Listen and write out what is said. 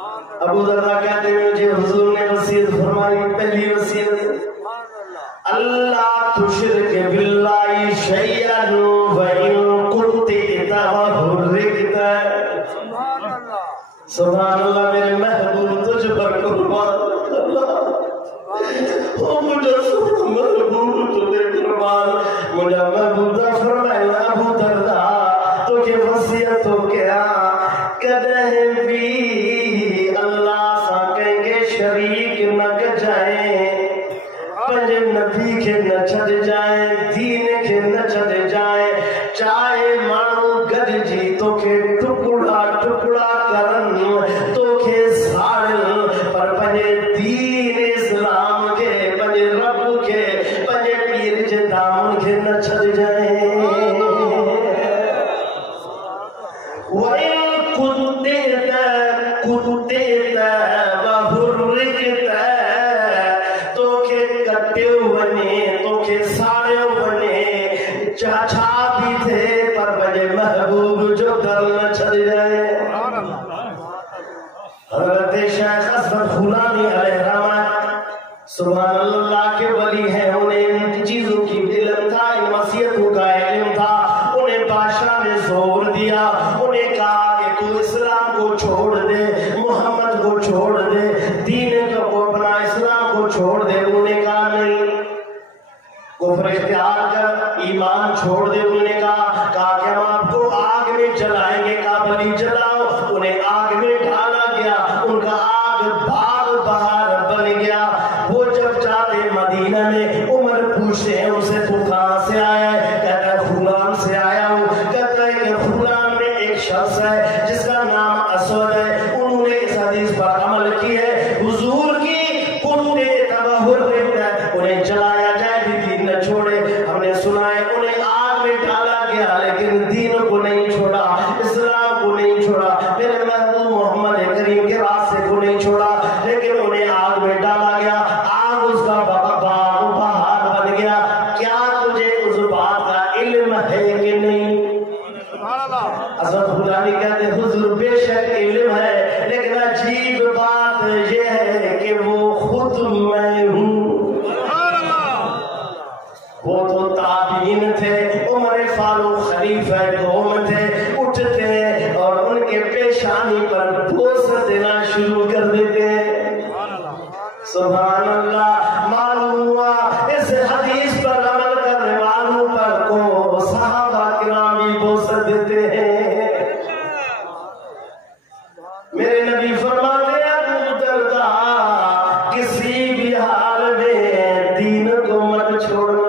ابو درداء کہتے ہیں مجھے حضور نے وصیت فرمائی، پہلی وصیت اللہ تشرک باللہ شیئا وَإِن قُتِلْتَ وَحُرِّقْتَ۔ سبحان اللہ، میرے محبوب تجھ پر قربان اللہ، او مجھے محبوب تجھے قربان، مجھے محبوب دا فرمائے ابو درداء تو کہ وصیت ہو گیا کدہ بھی اللہ سا کہیں گے شریک نہ جائیں، پنج نبی کے نہ چھڑ جائیں، دین کے نہ چھڑ جائیں، چاہے مانو گد جی تو کہ ٹکڑا ٹکڑا کرن تو کہ ساڑن، پر پنج دین اسلام کے، پنج رب کے، پنج پیر جدام کے نہ چھڑ جائیں۔ وَإِن قُتِلْتَ وَحُرِّقْتَ، تو کہ کٹے بنے، تو کہ ساڑے بنے، چاچا بھی تھے پر بڑے محبوب جو در نہ چھڑ جائے۔ حضرت شیخ اسد فولانی علیہ رحمت سبحان اللہ کے ولی ہیں، انہیں ان چیزوں کی علم تھا، ان وصیتوں کا علم تھا، انہیں بادشاہ نے زور دیا، انہیں کہا کہ تو اسلام کو چھوڑ دے، محمد کو چھوڑ دے، دین کو اپنا اسلام کو چھوڑ دے، انہوں نے کہا نہیں، کفر اختیار کر ایمان چھوڑ دے، انہوں نے کہا کہ ہم آپ کو آگ میں جلائیں گے، کہا بلی جلاؤ، انہیں آگ میں ڈالا گیا، ان کا آگ باغ بہار بن گیا۔ وہ جب جاتے مدینہ میں عمر پوچھتے ہیں ان سے تو کہاں سے آیا ہے، کہتا ہے فلان سے آیا ہوں، کہتا ہے کہ فلان میں ایک شخص ہے جس کا نام اسود ہے، انہوں نے اس حدیث پر عمل کی ہے، حضور کی کنتے تبہر دیتا ہے، انہیں جلایا جائے بھی دین نہ چھوڑے، ہم نے سنا ہے انہیں آگ میں ڈالا گیا لیکن دین کو نہیں چھوڑا، اسلام کو نہیں چھوڑا، میرے محبوب محمد کریم کے راستے کو نہیں چھوڑا، لیکن انہیں آگ میں ڈالا گیا، آگ اس کا باغ بہار بن گیا۔ کیا تجھے اس بات کا علم ہے کہ نہیں؟ حضرت فولانی کہتے ہیں حضور بے شک علم ہے، لیکن عجیب بات یہ ہے کہ وہ خود میں ہوں۔ وہ تو تابعین تھے، عمر فاروق خلیفہ قوم تھے، اٹھتے اور ان کے پیشانی پر بوس دینا شروع کر دیتے۔ سبحان اللہ، معلوم ہوا اس حدیث پر عمل کرنے والوں پر کو صحابہ کرام بھی بوس دیتے ہیں۔ میرے نبی فرماتے ہیں ابو درداء کسی بھی حال میں دین کو مت چھوڑ